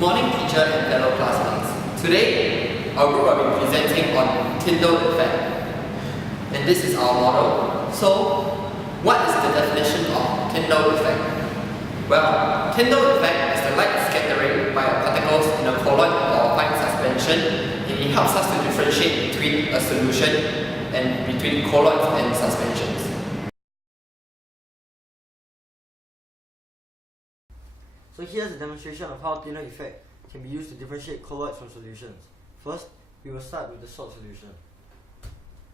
morning, teacher and fellow classmates. Today, our group will be presenting on Tyndall Effect. And this is our model. So, what is the definition of Tyndall Effect? Well, Tyndall Effect is the light scattering by particles in a colloid or fine suspension, and it helps us to differentiate between a solution and between colloids and suspensions. So here's a demonstration of how Tyndall effect can be used to differentiate colloids from solutions. First, we will start with the salt solution.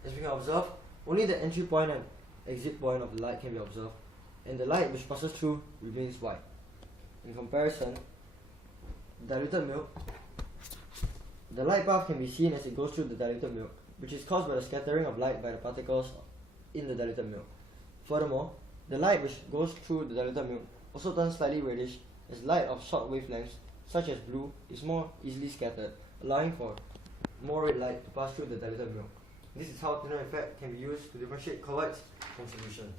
As we can observe, only the entry point and exit point of the light can be observed, and the light which passes through remains white. In comparison, diluted milk, the light path can be seen as it goes through the diluted milk, which is caused by the scattering of light by the particles in the diluted milk. Furthermore, the light which goes through the diluted milk also turns slightly reddish as light of short wavelengths, such as blue, is more easily scattered, allowing for more red light to pass through the diluted milk. This is how Tyndall effect can be used to differentiate colloids from solutions.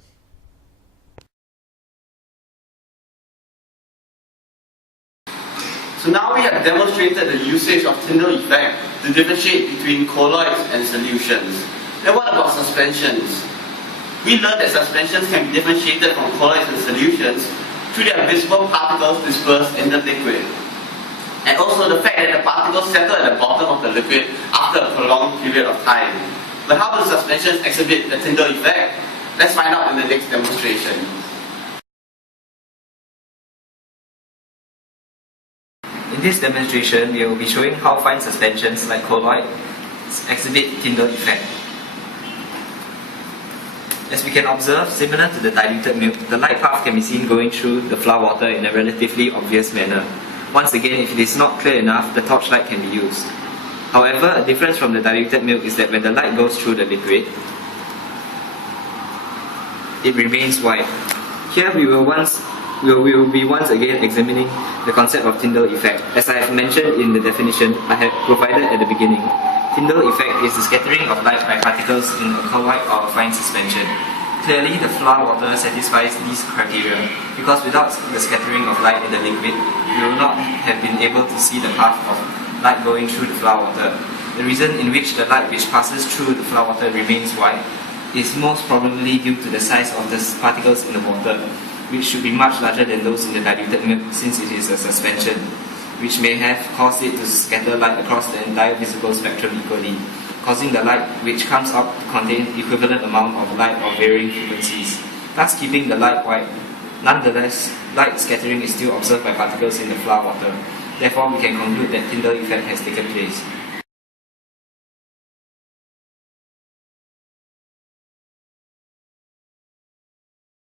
So now we have demonstrated the usage of Tyndall effect to differentiate between colloids and solutions. Then what about suspensions? We learned that suspensions can be differentiated from colloids and solutions through their visible particles dispersed in the liquid. And also the fact that the particles settle at the bottom of the liquid after a prolonged period of time. But how do suspensions exhibit the Tyndall effect? Let's find out in the next demonstration. In this demonstration, we will be showing how fine suspensions like colloids exhibit Tyndall effect. As we can observe, similar to the diluted milk, the light path can be seen going through the flour water in a relatively obvious manner. Once again, if it is not clear enough, the torchlight can be used. However, a difference from the diluted milk is that when the light goes through the liquid, it remains white. Here we will be once again examining the concept of Tyndall effect. As I have mentioned in the definition I have provided at the beginning, Tyndall effect is the scattering of light by particles in a colloid or a fine suspension. Clearly, the flour water satisfies these criteria because without the scattering of light in the liquid, we will not have been able to see the path of light going through the flour water. The reason in which the light which passes through the flour water remains white is most probably due to the size of the particles in the water, which should be much larger than those in the diluted milk since it is a suspension, which may have caused it to scatter light across the entire visible spectrum equally, causing the light which comes out to contain equivalent amount of light of varying frequencies, thus keeping the light white. Nonetheless, light scattering is still observed by particles in the flour water. Therefore, we can conclude that Tyndall effect has taken place.